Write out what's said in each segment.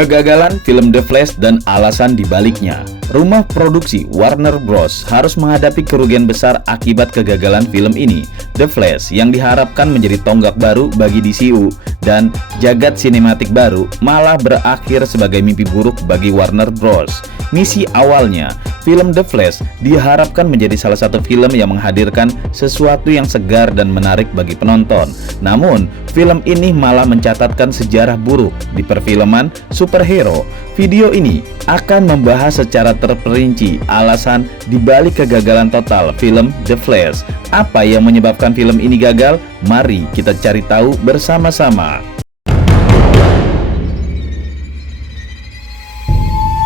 Kegagalan film The Flash dan alasan dibaliknya. Rumah produksi Warner Bros. Harus menghadapi kerugian besar akibat kegagalan film ini. The Flash yang diharapkan menjadi tonggak baru bagi DCU dan jagat sinematik baru malah berakhir sebagai mimpi buruk bagi Warner Bros. Misi awalnya, film The Flash diharapkan menjadi salah satu film yang menghadirkan sesuatu yang segar dan menarik bagi penonton. Namun, film ini malah mencatatkan sejarah buruk di perfilman superhero. Video ini akan membahas secara terperinci alasan dibalik kegagalan total film The Flash. Apa yang menyebabkan film ini gagal? Mari kita cari tahu bersama-sama.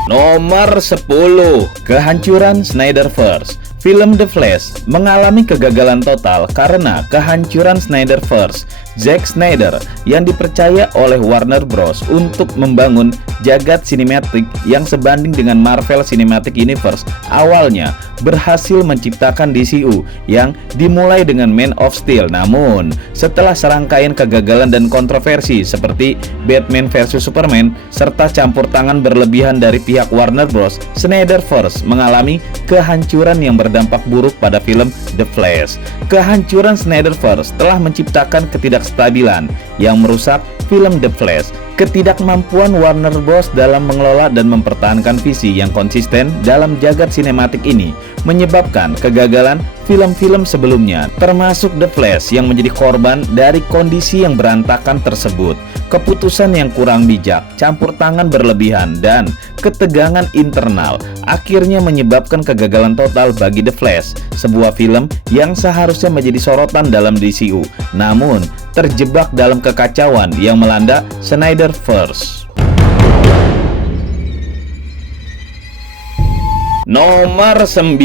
Nomor 10, kehancuran Snyderverse. Film The Flash mengalami kegagalan total karena kehancuran Snyderverse. Zack Snyder yang dipercaya oleh Warner Bros. Untuk membangun jagat sinematik yang sebanding dengan Marvel Cinematic Universe awalnya berhasil menciptakan DCU yang dimulai dengan Man of Steel. Namun, setelah serangkaian kegagalan dan kontroversi seperti Batman vs Superman serta campur tangan berlebihan dari pihak Warner Bros., Snyderverse mengalami kehancuran yang berdampak buruk pada film The Flash. Kehancuran Snyderverse telah menciptakan ketidakstabilan yang merusak film The Flash. Ketidakmampuan Warner Bros. Dalam mengelola dan mempertahankan visi yang konsisten dalam jagat sinematik ini menyebabkan kegagalan film-film sebelumnya, termasuk The Flash yang menjadi korban dari kondisi yang berantakan tersebut. Keputusan yang kurang bijak, campur tangan berlebihan, dan ketegangan internal akhirnya menyebabkan kegagalan total bagi The Flash, sebuah film yang seharusnya menjadi sorotan dalam DCU, namun terjebak dalam kekacauan yang melanda Snyderverse. Nomor 9,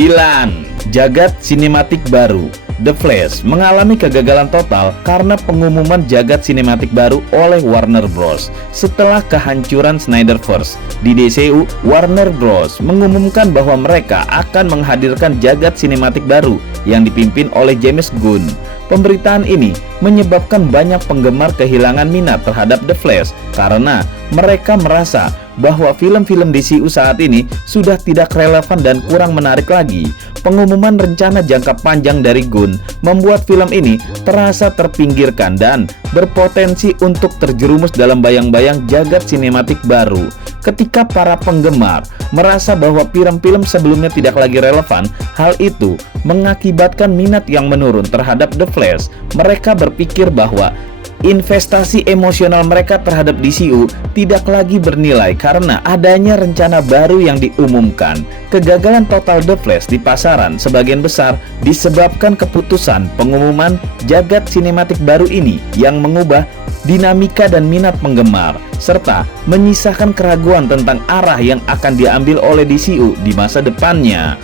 jagat sinematik baru. The Flash mengalami kegagalan total karena pengumuman jagat sinematik baru oleh Warner Bros. Setelah kehancuran Snyderverse di DCU, Warner Bros. Mengumumkan bahwa mereka akan menghadirkan jagat sinematik baru yang dipimpin oleh James Gunn. Pemberitaan ini menyebabkan banyak penggemar kehilangan minat terhadap The Flash karena mereka merasa bahwa film-film DCU saat ini sudah tidak relevan dan kurang menarik lagi. Pengumuman rencana jangka panjang dari Gunn membuat film ini terasa terpinggirkan dan berpotensi untuk terjerumus dalam bayang-bayang jagat sinematik baru. Ketika para penggemar merasa bahwa film-film sebelumnya tidak lagi relevan, hal itu mengakibatkan minat yang menurun terhadap The Flash. Mereka berpikir bahwa investasi emosional mereka terhadap DCU tidak lagi bernilai karena adanya rencana baru yang diumumkan. Kegagalan total The Flash di pasaran sebagian besar disebabkan keputusan pengumuman jagat sinematik baru ini yang mengubah dinamika dan minat penggemar, serta menyisakan keraguan tentang arah yang akan diambil oleh DCU di masa depannya.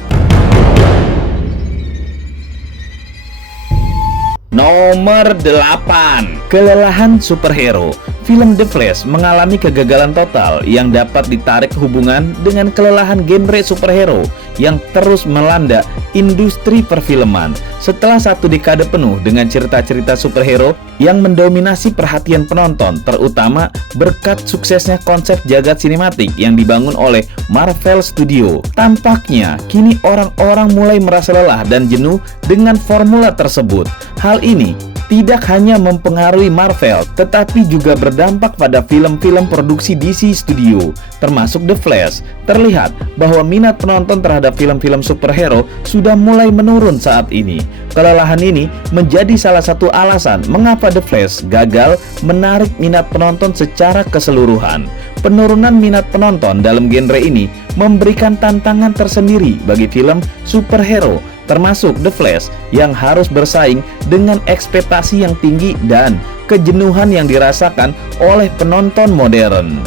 Nomor 8, kelelahan superhero. Film The Flash mengalami kegagalan total yang dapat ditarik hubungan dengan kelelahan genre superhero yang terus melanda industri perfilman. Setelah satu dekade penuh dengan cerita-cerita superhero yang mendominasi perhatian penonton, terutama berkat suksesnya konsep jagat sinematik yang dibangun oleh Marvel Studio, tampaknya kini orang-orang mulai merasa lelah dan jenuh dengan formula tersebut. Hal ini tidak hanya mempengaruhi Marvel, tetapi juga berdampak pada film-film produksi DC Studio, termasuk The Flash. Terlihat bahwa minat penonton terhadap film-film superhero sudah mulai menurun saat ini. Kelelahan ini menjadi salah satu alasan mengapa The Flash gagal menarik minat penonton secara keseluruhan. Penurunan minat penonton dalam genre ini memberikan tantangan tersendiri bagi film superhero, termasuk The Flash yang harus bersaing dengan ekspektasi yang tinggi dan kejenuhan yang dirasakan oleh penonton modern.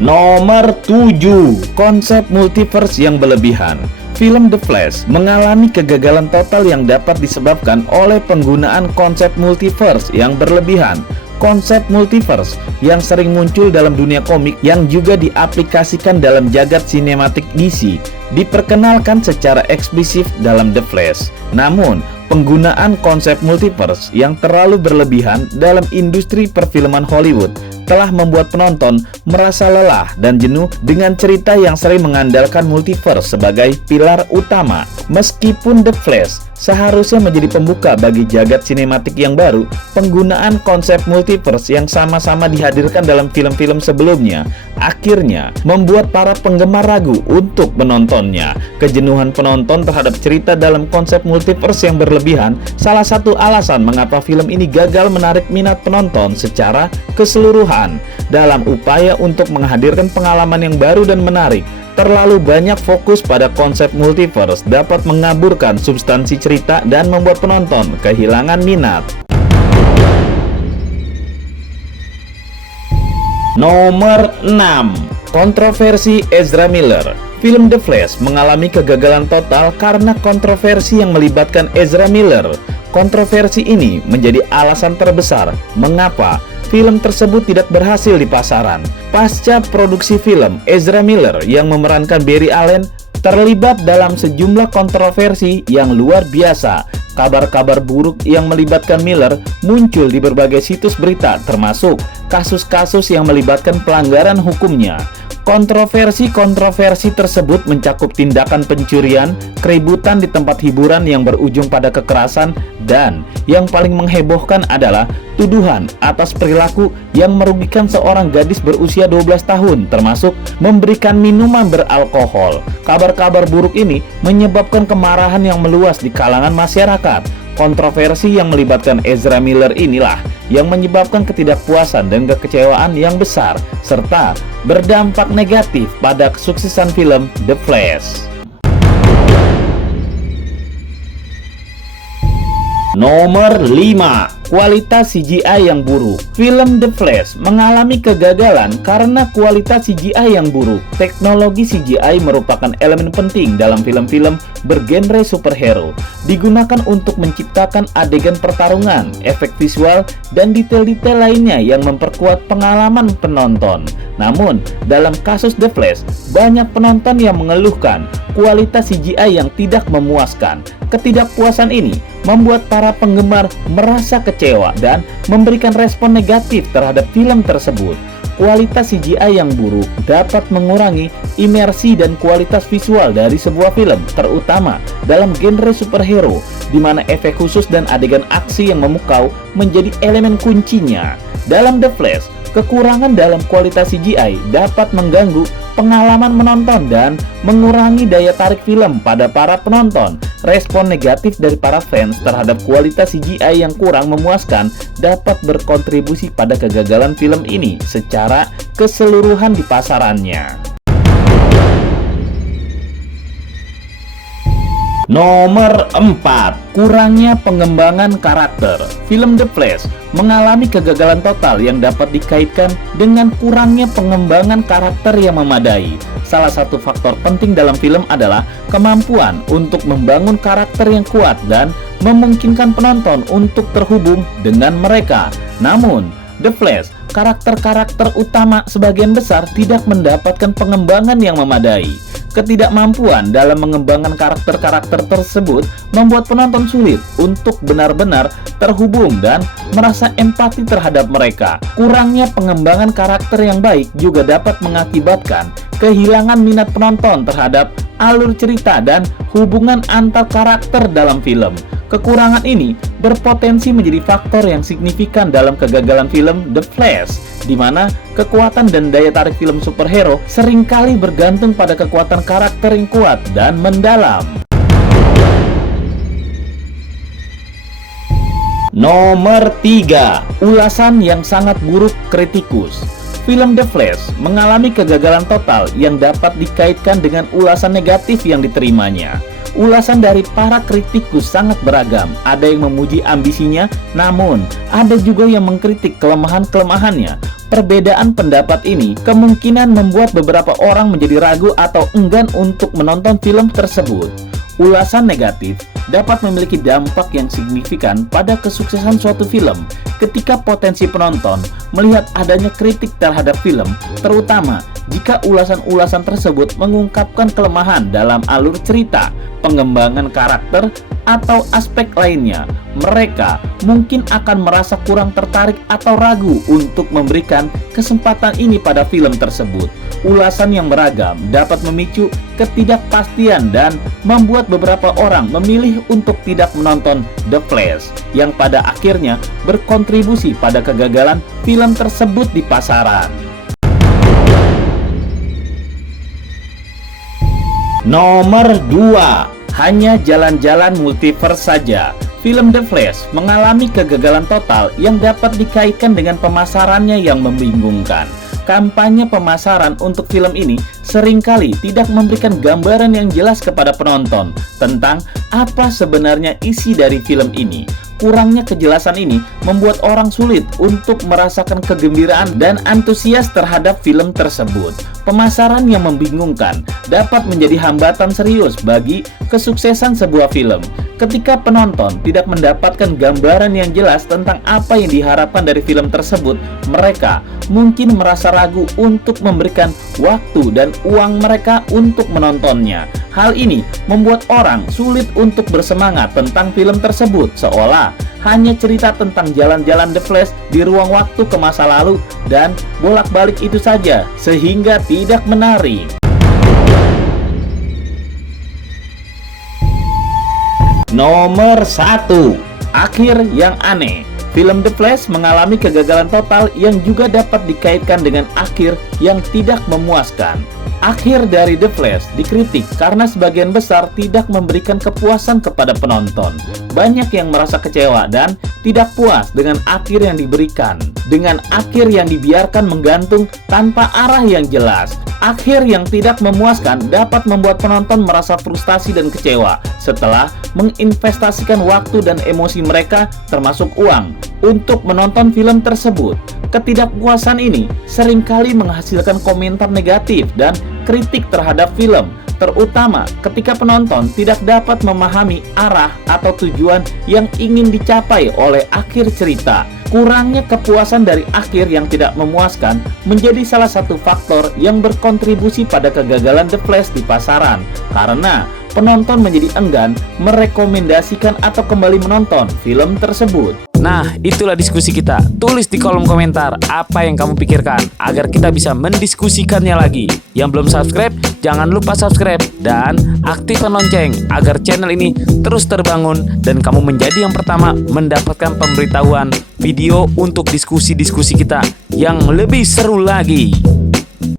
Nomor 7, konsep multiverse yang berlebihan. Film The Flash mengalami kegagalan total yang dapat disebabkan oleh penggunaan konsep multiverse yang berlebihan. Konsep multiverse yang sering muncul dalam dunia komik yang juga diaplikasikan dalam jagat sinematik DC diperkenalkan secara eksplisit dalam The Flash. Namun, penggunaan konsep multiverse yang terlalu berlebihan dalam industri perfilman Hollywood telah membuat penonton merasa lelah dan jenuh dengan cerita yang sering mengandalkan multiverse sebagai pilar utama. Meskipun The Flash seharusnya menjadi pembuka bagi jagat sinematik yang baru, penggunaan konsep multiverse yang sama-sama dihadirkan dalam film-film sebelumnya akhirnya membuat para penggemar ragu untuk menontonnya. Kejenuhan penonton terhadap cerita dalam konsep multiverse yang berlebihan salah satu alasan mengapa film ini gagal menarik minat penonton secara keseluruhan. Dalam upaya untuk menghadirkan pengalaman yang baru dan menarik, terlalu banyak fokus pada konsep multiverse dapat mengaburkan substansi cerita dan membuat penonton kehilangan minat. Nomor 6. Kontroversi Ezra Miller. Film The Flash mengalami kegagalan total karena kontroversi yang melibatkan Ezra Miller. Kontroversi ini menjadi alasan terbesar mengapa film tersebut tidak berhasil di pasaran. Pasca produksi film, Ezra Miller yang memerankan Barry Allen terlibat dalam sejumlah kontroversi yang luar biasa. Kabar-kabar buruk yang melibatkan Miller muncul di berbagai situs berita, termasuk kasus-kasus yang melibatkan pelanggaran hukumnya. Kontroversi tersebut mencakup tindakan pencurian, keributan di tempat hiburan yang berujung pada kekerasan, dan yang paling menghebohkan adalah tuduhan atas perilaku yang merugikan seorang gadis berusia 12 tahun, termasuk memberikan minuman beralkohol. Kabar-kabar buruk ini menyebabkan kemarahan yang meluas di kalangan masyarakat. Kontroversi yang melibatkan Ezra Miller inilah yang menyebabkan ketidakpuasan dan kekecewaan yang besar, serta berdampak negatif pada kesuksesan film The Flash. Nomor 5. Kualitas CGI yang buruk. Film The Flash mengalami kegagalan karena kualitas CGI yang buruk. Teknologi CGI merupakan elemen penting dalam film-film bergenre superhero. Digunakan untuk menciptakan adegan pertarungan, efek visual, dan detail-detail lainnya yang memperkuat pengalaman penonton. Namun, dalam kasus The Flash, banyak penonton yang mengeluhkan kualitas CGI yang tidak memuaskan. Ketidakpuasan ini membuat para penggemar merasa kecewa dan memberikan respon negatif terhadap film tersebut. Kualitas CGI yang buruk dapat mengurangi imersi dan kualitas visual dari sebuah film, terutama dalam genre superhero, di mana efek khusus dan adegan aksi yang memukau menjadi elemen kuncinya. Dalam The Flash, kekurangan dalam kualitas CGI dapat mengganggu pengalaman menonton dan mengurangi daya tarik film pada para penonton. Respon negatif dari para fans terhadap kualitas CGI yang kurang memuaskan dapat berkontribusi pada kegagalan film ini secara keseluruhan di pasarannya. Nomor 4. Kurangnya pengembangan karakter. Film The Flash mengalami kegagalan total yang dapat dikaitkan dengan kurangnya pengembangan karakter yang memadai. Salah satu faktor penting dalam film adalah kemampuan untuk membangun karakter yang kuat dan memungkinkan penonton untuk terhubung dengan mereka. Namun, The Flash, karakter-karakter utama sebagian besar tidak mendapatkan pengembangan yang memadai. Ketidakmampuan dalam mengembangkan karakter-karakter tersebut membuat penonton sulit untuk benar-benar terhubung dan merasa empati terhadap mereka. Kurangnya pengembangan karakter yang baik juga dapat mengakibatkan kehilangan minat penonton terhadap alur cerita dan hubungan antar karakter dalam film. Kekurangan ini berpotensi menjadi faktor yang signifikan dalam kegagalan film The Flash, di mana kekuatan dan daya tarik film superhero seringkali bergantung pada kekuatan karakter yang kuat dan mendalam. Nomor 3. Ulasan yang sangat buruk kritikus. Film The Flash mengalami kegagalan total yang dapat dikaitkan dengan ulasan negatif yang diterimanya. Ulasan dari para kritikus sangat beragam. Ada yang memuji ambisinya, namun ada juga yang mengkritik kelemahan-kelemahannya. Perbedaan pendapat ini kemungkinan membuat beberapa orang menjadi ragu atau enggan untuk menonton film tersebut. Ulasan negatif dapat memiliki dampak yang signifikan pada kesuksesan suatu film. ketika potensi penonton melihat adanya kritik terhadap film, terutama jika ulasan-ulasan tersebut mengungkapkan kelemahan dalam alur cerita, pengembangan karakter, atau aspek lainnya, mereka mungkin akan merasa kurang tertarik atau ragu untuk memberikan kesempatan ini pada film tersebut. Ulasan yang beragam dapat memicu ketidakpastian dan membuat beberapa orang memilih untuk tidak menonton The Flash, yang pada akhirnya berkontribusi pada kegagalan film tersebut di pasaran. Nomor 2, hanya jalan-jalan multiverse saja. Film The Flash mengalami kegagalan total yang dapat dikaitkan dengan pemasarannya yang membingungkan. Kampanye pemasaran untuk film ini seringkali tidak memberikan gambaran yang jelas kepada penonton tentang apa sebenarnya isi dari film ini. Kurangnya kejelasan ini membuat orang sulit untuk merasakan kegembiraan dan antusias terhadap film tersebut. Pemasaran yang membingungkan dapat menjadi hambatan serius bagi kesuksesan sebuah film. Ketika penonton tidak mendapatkan gambaran yang jelas tentang apa yang diharapkan dari film tersebut, mereka mungkin merasa ragu untuk memberikan waktu dan uang mereka untuk menontonnya. Hal ini membuat orang sulit untuk bersemangat tentang film tersebut, seolah hanya cerita tentang jalan-jalan The Flash di ruang waktu ke masa lalu dan bolak-balik itu saja, sehingga tidak menarik. Nomor 1, akhir yang aneh. Film The Flash mengalami kegagalan total yang juga dapat dikaitkan dengan akhir yang tidak memuaskan. Akhir dari The Flash dikritik karena sebagian besar tidak memberikan kepuasan kepada penonton. Banyak yang merasa kecewa dan tidak puas dengan akhir yang diberikan. Dengan akhir yang dibiarkan menggantung tanpa arah yang jelas. Akhir yang tidak memuaskan dapat membuat penonton merasa frustasi dan kecewa setelah menginvestasikan waktu dan emosi mereka, termasuk uang, untuk menonton film tersebut. Ketidakpuasan ini seringkali menghasilkan komentar negatif dan kritik terhadap film, terutama ketika penonton tidak dapat memahami arah atau tujuan yang ingin dicapai oleh akhir cerita. Kurangnya kepuasan dari akhir yang tidak memuaskan menjadi salah satu faktor yang berkontribusi pada kegagalan The Flash di pasaran, karena penonton menjadi enggan merekomendasikan atau kembali menonton film tersebut. Nah, itulah diskusi kita. Tulis di kolom komentar apa yang kamu pikirkan agar kita bisa mendiskusikannya lagi. Yang belum subscribe, jangan lupa subscribe dan aktifkan lonceng agar channel ini terus terbangun dan kamu menjadi yang pertama mendapatkan pemberitahuan video untuk diskusi-diskusi kita yang lebih seru lagi.